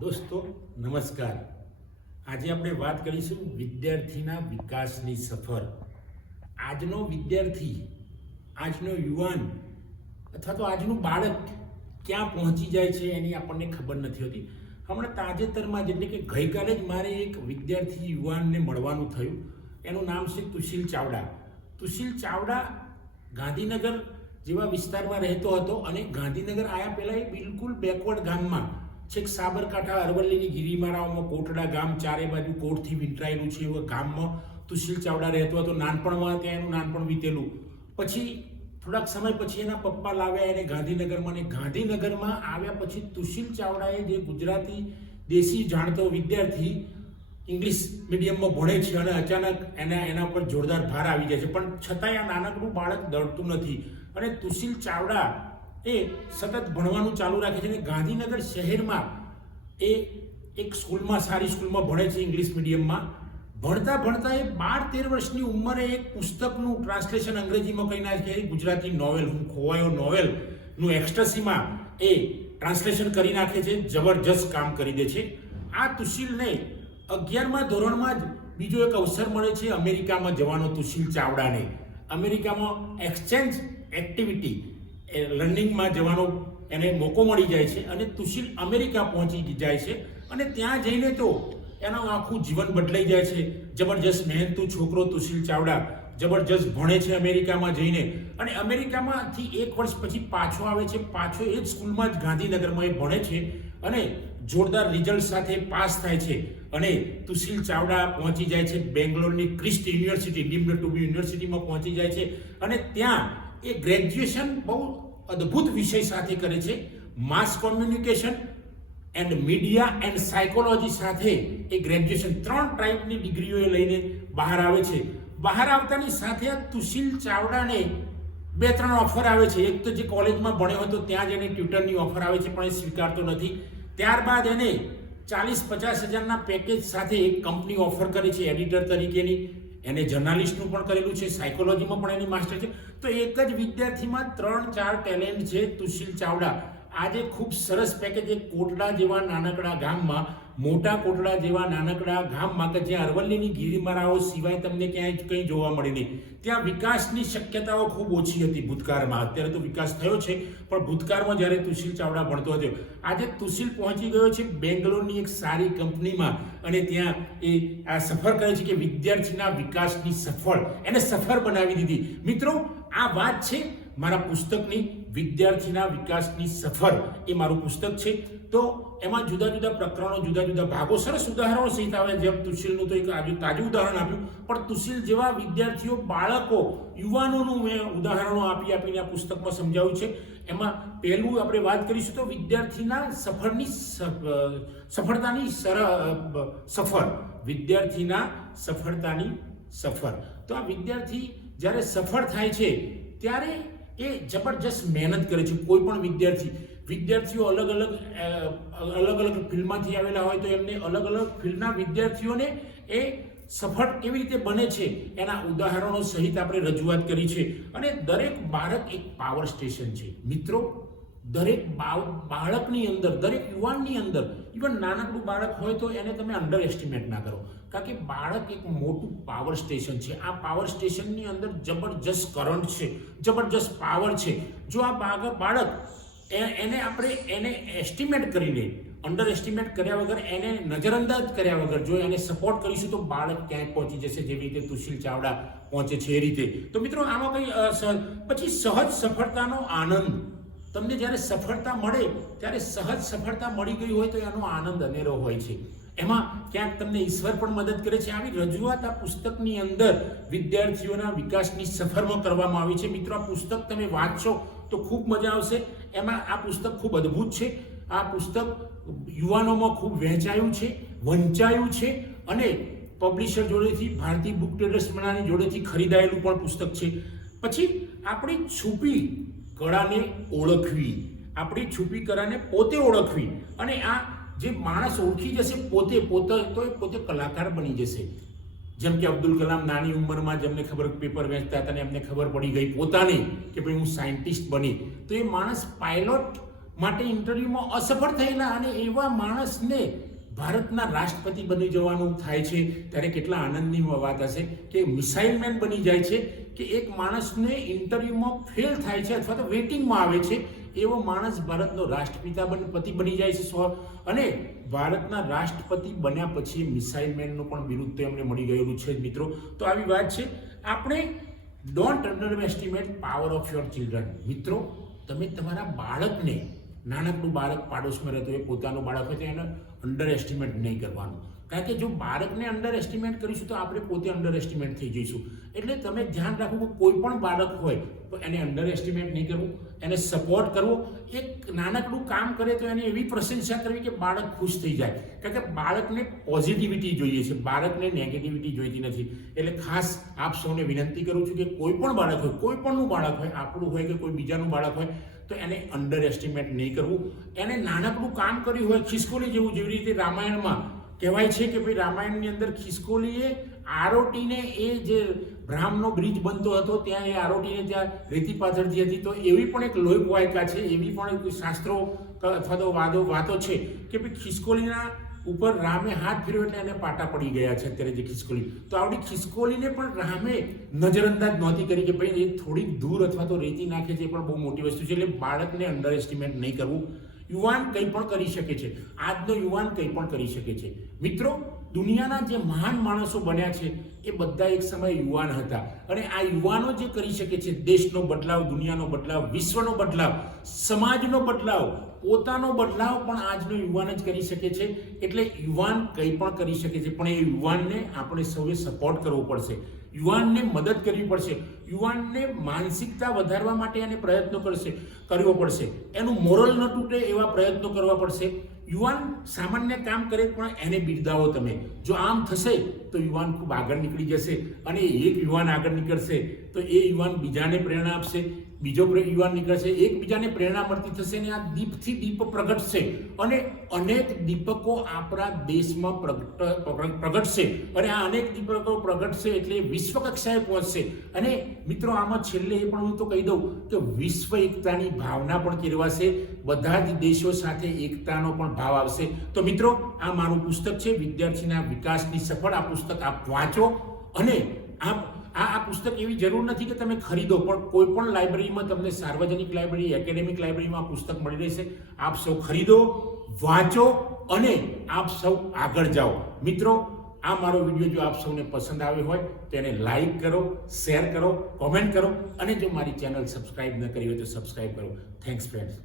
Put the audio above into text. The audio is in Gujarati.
દોસ્તો નમસ્કાર. આજે આપણે વાત કરીશું વિદ્યાર્થીના વિકાસની સફર. આજનો વિદ્યાર્થી, આજનો યુવાન અથવા તો આજનું બાળક ક્યાં પહોંચી જાય છે એની આપણને ખબર નથી હોતી. હમણાં તાજેતરમાં એટલે કે ગઈકાલે જ મારે એક વિદ્યાર્થી યુવાનને મળવાનું થયું. એનું નામ છે તુશીલ ચાવડા. તુશીલ ચાવડા ગાંધીનગર જેવા વિસ્તારમાં રહેતો હતો અને ગાંધીનગર આવ્યા પહેલાં એ બિલકુલ બેકવર્ડ ગામમાં છેક સાબરકાંઠા અરવલ્લીની ગિરિમાળાઓમાં કોટડા ગામ ચારે બાજુ કોટથી વીંટરાયેલું છે એવા ગામમાં તુશીલ ચાવડા રહેતો હતો. નાનપણમાં ત્યાં એનું નાનપણ વીતેલું. પછી થોડાક સમય પછી એના પપ્પા લાવ્યા એને ગાંધીનગરમાં, અને ગાંધીનગરમાં આવ્યા પછી તુશીલ ચાવડાએ જે ગુજરાતી દેશી જાણતો વિદ્યાર્થી ઇંગ્લિશ મીડિયમમાં ભણે છે અને અચાનક એના ઉપર જોરદાર ભાર આવી જાય છે, પણ છતાંય આ નાનકડું બાળક દોડતું નથી અને તુશીલ ચાવડા એ સતત ભણવાનું ચાલુ રાખે છે. અને ગાંધીનગર શહેરમાં એ એક સ્કૂલમાં, સારી સ્કૂલમાં ભણે છે, ઇંગ્લિશ મીડિયમમાં. ભણતા ભણતા એ 12-13 વર્ષની ઉંમરે એક પુસ્તકનું ટ્રાન્સલેશન અંગ્રેજીમાં કહી નાખે, ગુજરાતી નોવેલ હું ખોવાયો નોવેલનું એક્સ્ટસીમાં એ ટ્રાન્સલેશન કરી નાખે છે. જબરજસ્ત કામ કરી દે છે. આ તુશીલને 11મા ધોરણમાં જ બીજો એક અવસર મળે છે અમેરિકામાં જવાનો. તુશીલ ચાવડાને અમેરિકામાં એક્સચેન્જ એક્ટિવિટી લર્નિંગમાં જવાનો એને મોકો મળી જાય છે અને તુશીલ અમેરિકા પહોંચી જાય છે. અને ત્યાં જઈને તો એનું આખું જીવન બદલાઈ જાય છે. જબરજસ્ત મહેનતુ છોકરો તુશીલ ચાવડા જબરજસ્ત ભણે છે અમેરિકામાં જઈને, અને અમેરિકામાંથી 1 વર્ષ પછી પાછો આવે છે. પાછો એ જ સ્કૂલમાં જ ગાંધીનગરમાં એ ભણે છે અને જોરદાર રિઝલ્ટ સાથે પાસ થાય છે. અને તુશીલ ચાવડા પહોંચી જાય છે બેંગ્લોરની ક્રિસ્ટ યુનિવર્સિટી, ડીમ્ડ ટુ બી યુનિવર્સિટીમાં પહોંચી જાય છે અને ત્યાં એ ગ્રેજ્યુએશન બહુ અદ્ભુત વિષય સાથે કરે છે. માસ communication and media and psychology સાથે એ ગ્રેજ્યુએશન 3 ટાઈપની ડિગ્રીઓ એ લઈને બહાર આવે છે. બહાર આવતાની સાથે આ તુશીલ ચાવડાને 2-3 ઓફર આવે છે. એક તો જે કોલેજમાં ભણ્યો હતો ત્યાં જ એને ટ્યુટરની ઓફર આવે છે, પણ એ સ્વીકારતો નથી. ત્યારબાદ એને 40-50 હજારના પેકેજ સાથે એક કંપની ઓફર કરે છે એડિટર તરીકેની. એને જર્નાલિસ્ટનું પણ કરેલું છે, સાયકોલોજીમાં પણ એની માસ્ટર છે. તો એક જ વિદ્યાર્થીમાં 3-4 ટેલેન્ટ છે તુશીલ ચાવડા. આજે ખૂબ સરસ પેકેજ એક કોટડા જેવા નાનકડા ગામમાં, મોટા કોટડા જેવા નાનકડા ગામમાં કે જ્યાં અરવલ્લીની ગિરિમાળાઓ સિવાય તમને ક્યાંય કંઈ જોવા મળે નહીં, ત્યાં વિકાસની શક્યતાઓ ખૂબ ઓછી હતી ભૂતકાળમાં. અત્યારે તો વિકાસ થયો છે, પણ ભૂતકાળમાં જ્યારે તુશીલ ચાવડા ભણતો હતો, આજે તુશીલ પહોંચી ગયો છે બેંગ્લોરની એક સારી કંપનીમાં અને ત્યાં એ આ સફર કરે છે કે વિદ્યાર્થીના વિકાસની સફળ, એને સફર બનાવી દીધી. મિત્રો, આ વાત છે મારા પુસ્તકની, વિદ્યાર્થીના વિકાસની સફર. એ મારું પુસ્તક છે. તો એમાં જુદા જુદા પ્રકરણો, જુદા જુદા ભાગો, સરસ ઉદાહરણો સહિત આવે. જેમ તુશીલનું તો એક તાજું ઉદાહરણ આપ્યું, પણ તુશીલ જેવા વિદ્યાર્થીઓ, બાળકો, યુવાનોનું મેં ઉદાહરણો આપીને આ પુસ્તકમાં સમજાવ્યું છે. એમાં પહેલું આપણે વાત કરીશું તો વિદ્યાર્થીના સફળતાની સફર. વિદ્યાર્થીના સફળતાની સફર. તો આ વિદ્યાર્થી જ્યારે સફળ થાય છે ત્યારે એ જબરજસ્ત મહેનત કરે છે. કોઈ પણ વિદ્યાર્થીઓ અલગ અલગ ફિલ્ડમાંથી આવેલા હોય તો એમને અલગ અલગ ફિલ્ડના વિદ્યાર્થીઓને એ સફળ કેવી રીતે બને છે એના ઉદાહરણો સહિત આપણે રજૂઆત કરી છે. અને દરેક બાળક એક પાવર સ્ટેશન છે મિત્રો. દરેક બાળકની અંદર, દરેક યુવાનની અંદર, ઇવન નાનકડું બાળક હોય તો એને તમે અંડર એસ્ટિમેટ ના કરો, કારણ કે બાળક એક મોટું પાવર સ્ટેશન છે. આ પાવર સ્ટેશનની અંદર જબરજસ્ત કરંટ છે, જબરજસ્ત પાવર છે. જો આ બાળક એને એસ્ટિમેટ કરીને, અંડર એસ્ટિમેટ કર્યા વગર, એને નજરઅંદાજ કર્યા વગર જો એને સપોર્ટ કરીશું તો બાળક ક્યાંય પહોંચી જશે, જેવી રીતે તુશીલ ચાવડા પહોંચે છે એ રીતે. તો મિત્રો, આમાં કંઈ પછી સહજ સફળતાનો આનંદ. તમને જ્યારે સફળતા મળે ત્યારે સહજ સફળતા મળી ગઈ હોય તો એનો આનંદ અનેરો હોય છે. એમાં ક્યાંક તમને ઈશ્વર પણ મદદ કરે છે. આવી રજૂઆત આ પુસ્તકની અંદર વિદ્યાર્થીઓના વિકાસની સફરમાં કરવામાં આવી છે. મિત્રો, આ પુસ્તક તમે વાંચશો તો ખૂબ મજા આવશે. એમાં આ પુસ્તક ખૂબ અદ્ભુત છે. આ પુસ્તક યુવાનોમાં ખૂબ વહેંચાયું છે, વંચાયું છે અને પબ્લિશર જોડેથી, ભારતીય બુક ટ્રેડર્સ જોડેથી ખરીદાયેલું પણ પુસ્તક છે. પછી આપણી છુપી કળાને ઓળખવી, આપણી છુપી કળાને પોતે ઓળખવી, અને આ જે માણસ ઓળખી જશે પોતે કલાકાર બની જશે. જેમ કે અબ્દુલ કલામ નાની ઉંમરમાં જેમને ખબર, પેપર વેચતા હતા અને એમને ખબર પડી ગઈ પોતાની કે ભાઈ હું સાયન્ટિસ્ટ બની, તો એ માણસ પાયલોટ માટે ઇન્ટરવ્યુમાં અસફળ થયેલા અને એવા માણસને ભારતના રાષ્ટ્રપતિ બની જવાનું થાય છે ત્યારે કેટલા આનંદની વાત હશે કે મિસાઇલ મેન બની જાય છે કે એક માણસને ઇન્ટરવ્યુમાં ફેલ થાય છે અથવા તો વેટિંગમાં આવે છે એવો માણસ ભારતનો રાષ્ટ્રપિતા પતિ બની જાય છે અને ભારતના રાષ્ટ્રપતિ બન્યા પછી મિસાઇલ મેનનું પણ બિરુદ તો એમને મળી ગયેલું છે મિત્રો. તો આવી વાત છે. આપણે don't under estimate power of your children. મિત્રો, તમે તમારા બાળકને, નાનકડું બાળક પાડોશમાં રહેતું હોય, પોતાનું બાળક હોય તો એને અંડર એસ્ટિમેટ નહીં કરવાનું. કારણ કે જો બાળકને અંડર એસ્ટિમેટ કરીશું તો આપણે પોતે અંડર એસ્ટિમેટ થઈ જઈશું. એટલે તમે ધ્યાન રાખો કે કોઈ પણ બાળક હોય તો એને અંડર એસ્ટિમેટ નહીં કરવું, એને સપોર્ટ કરવો. એક નાનકડું કામ કરે તો એને એવી પ્રશંસા કરવી કે બાળક ખુશ થઈ જાય. કારણ કે બાળકને પોઝિટિવિટી જોઈએ છે, બાળકને નેગેટિવિટી જોઈતી નથી. એટલે ખાસ આપ સૌને વિનંતી કરું છું કે કોઈ પણ બાળક હોય, કોઈ પણનું બાળક હોય, આપણું હોય કે કોઈ બીજાનું બાળક હોય, તો એને અંડર એસ્ટિમેટ નહીં કરવું. એને નાનકડું કામ કર્યું હોય, ખિસકોલી જેવી રીતે રામાયણમાં કહેવાય છે કે ભાઈ રામાયણની અંદર ખિસકોલીએ આરોટીને, એ જે બ્રાહ્મનો બ્રિજ બનતો હતો ત્યાં એ આરોટીને ત્યાં રેતી પાથરતી હતી, તો એવી પણ એક લોક વાયકા છે, એવી પણ એક શાસ્ત્રો અથવા તો વાતો છે કે ભાઈ ખિસકોલીના ઉપર રામે હાથ ફેર્યો એટલે એને પાટા પડી ગયા છે અત્યારે જે ખિસકોલી. તો આવડી ખિસકોલીને પણ રામે નજરઅંદાજ નહોતી કરી કે ભાઈ એ થોડીક દૂર અથવા તો રેતી નાખે છે, પણ બહુ મોટી વસ્તુ છે. એટલે બાળકને અંડર એસ્ટિમેટ નહીં કરવું. યુવાન કંઈ પણ કરી શકે છે. આજનો યુવાન કંઈ પણ કરી શકે છે. મિત્રો, દુનિયાના જે મહાન માણસો બન્યા છે એ બધા એક સમયે યુવાન હતા અને આ યુવાનો જે કરી શકે છે, દેશનો બદલાવ, દુનિયાનો બદલાવ, વિશ્વનો બદલાવ, સમાજનો બદલાવ, પોતાનો બદલાવ પણ આજનો યુવાન જ કરી શકે છે. એટલે યુવાન કંઈ પણ કરી શકે છે, પણ એ યુવાનને આપણે સૌએ સપોર્ટ કરવો પડશે, યુવાનને મદદ કરવી પડશે, યુવાનને માનસિકતા વધારવા માટે એને પ્રયત્નો કરવો પડશે, એનું મોરલ ન તૂટે એવા પ્રયત્નો કરવા પડશે. યુવાન સામાન્ય કામ કરે પણ એને બિરદાવો તમે. જો આમ થશે તો યુવાન ખૂબ આગળ નીકળી જશે અને એક યુવાન આગળ નીકળશે તો એ યુવાન બીજાને પ્રેરણા આપશે, બીજો યુવાન નીકળશે, એકબીજાને પ્રેરણા મળતી થશે અને આ દીપથી દીપ પ્રગટશે અને અનેક દીપકો આપણા દેશમાં પ્રગટશે અને આ અનેક દીપકો પ્રગટશે એટલે વિશ્વ કક્ષાએ પહોંચશે. અને મિત્રો, આમાં છેલ્લે એ પણ હું તો કહી દઉં કે વિશ્વ એકતાની ભાવના પણ કેળવાશે, બધા જ દેશો સાથે એકતાનો પણ ભાવ આવશે. તો મિત્રો, આ મારું પુસ્તક છે વિદ્યાર્થીના વિકાસની સફળ. આ પુસ્તક આપ વાંચો અને આ પુસ્તક એવી જરૂર નથી કે તમે ખરીદો, પણ કોઈ પણ લાઇબ્રેરીમાં તમને, સાર્વજનિક લાઇબ્રેરી, એકેડેમિક લાઇબ્રેરીમાં આ પુસ્તક મળી રહેશે. આપ સૌ ખરીદો, વાંચો અને આપ સૌ આગળ જાઓ. મિત્રો, આ મારો વિડીયો જો આપ સૌને પસંદ આવ્યો હોય તો એને લાઈક કરો, શેર કરો, કોમેન્ટ કરો અને જો મારી ચેનલ સબસ્ક્રાઇબ ન કરી હોય તો સબસ્ક્રાઇબ કરો. Thanks friends.